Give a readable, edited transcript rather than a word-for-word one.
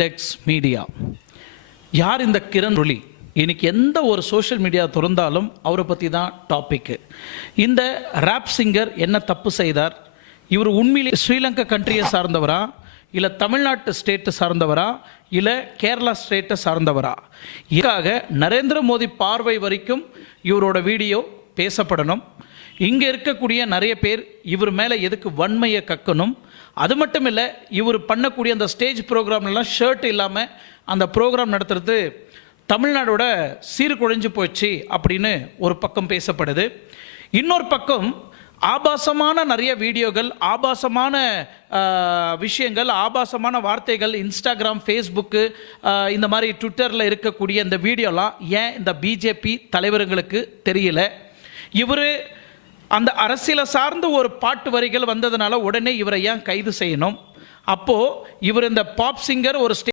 டெக்ஸ் media. யார் இந்த கிரண் முரளி? இன்னைக்கு எந்த ஒரு சோஷியல் மீடியா திறந்தாலும் அவரை பற்றி தான் டாப்பிக்கு. இந்த ராப் சிங்கர் என்ன தப்பு செய்தார்? இவர் உண்மையிலே ஸ்ரீலங்கா கண்ட்ரியை சார்ந்தவரா, இல்லை தமிழ்நாட்டு ஸ்டேட்டை சார்ந்தவரா, இல்லை கேரளா ஸ்டேட்டை சார்ந்தவரா? இதுக்காக நரேந்திர மோடி பார்வை வரைக்கும் இவரோட வீடியோ பேசப்படணும். இங்கே இருக்கக்கூடிய நிறைய பேர் இவர் மேலே எதுக்கு வன்மையை கக்கணும்? அது மட்டும் இல்லை, இவர் பண்ணக்கூடிய அந்த ஸ்டேஜ் ப்ரோக்ராம்லாம் ஷர்ட் இல்லாமல் அந்த ப்ரோக்ராம் நடத்துறது தமிழ்நாடோட சீர்குலைஞ்சு போச்சு அப்படின்னு ஒரு பக்கம் பேசப்படுது. இன்னொரு பக்கம் ஆபாசமான நிறைய வீடியோக்கள், ஆபாசமான விஷயங்கள், ஆபாசமான வார்த்தைகள் இன்ஸ்டாகிராம், ஃபேஸ்புக்கு, இந்த மாதிரி ட்விட்டரில் இருக்கக்கூடிய இந்த வீடியோலாம் ஏன் இந்த பிஜேபி தலைவர்களுக்கு தெரியல? இவர் அந்த அரசியலை சார்ந்த ஒரு பாட்டு வரிகள் வந்ததுனால உடனே இவரை ஏன் கைது செய்யணும்? அப்போது இவர் இந்த பாப் சிங்கர் ஒரு